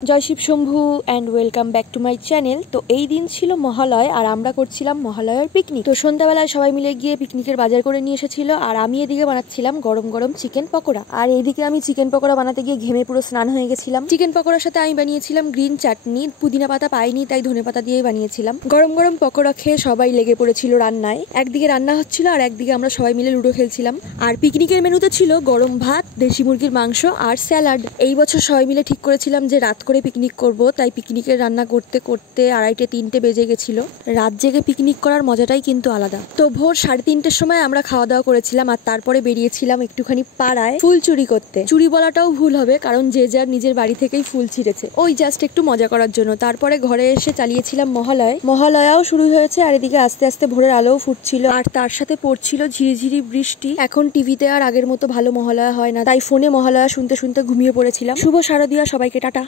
Joy Shiv Shambhu and welcome back to my channel. তো এই দিন ছিল মহালয় আর আমরা করছিলাম মহালয়ের পিকনিক। তো সন্ধ্যাবেলায় সবাই মিলে গিয়ে পিকনিকের বাজার করে নিয়ে এসেছিল আর আমি এদিকে বানাচ্ছিলাম গরম গরম চিকেন পকোড়া। আর এইদিকে আমি চিকেন পকোড়া বানাতে গিয়ে ঘেমে পুরো স্নান হয়ে গেছিলাম। চিকেন পকোড়ার সাথে আমি বানিয়েছিলাম গ্রিন চাটনি, পুদিনা পাতা পাইনি তাই ধনে পাতা দিয়েই বানিয়েছিলাম। গরম গরম পকোড়া খেয়ে সবাই লেগে পড়েছিল রান্নায়। একদিকে রান্না হচ্ছিল আর একদিকে আমরা সবাই মিলে লুডো খেলছিলাম। আর পিকনিকের মেনুতে ছিল গরম ভাত, দেশি মুরগির মাংস আর স্যালাড। এই বছর সবাই মিলে ঠিক করেছিলাম যে রাত করে পিকনিক করব, তাই পিকনিকের রান্না করতে করতে 2:30-3টে বেজে গেছিল। রাত জেগে পিকনিক করার মজাটাই কিন্তু আলাদা। তো ভোর 3:30টার সময় আমরা খাওয়া দাওয়া করেছিলাম আর তারপরে বেরিয়েছিলাম একটুখানি পাড়ায় ফুল চুরি করতে। চুরি বলাটাও ভুল হবে কারণ যে যার নিজের বাড়ি থেকেই ফুল ছিঁড়েছে, ওই জাস্ট একটু মজা করার জন্য। তারপরে ঘরে এসে চালিয়েছিলাম মহালয়াও শুরু হয়েছে আর এদিকে আস্তে আস্তে ভোরের আলোও ফুটছিল আর তার সাথে পড়ছিল ঝিরিঝিরি বৃষ্টি। এখন টিভিতে আর আগের মতো ভালো মহালয়া হয় না, তাই ফোনে মহালয়া শুনতে শুনতে ঘুমিয়ে পড়েছিলাম। শুভ শারদিয়া, সবাইকে টাটা।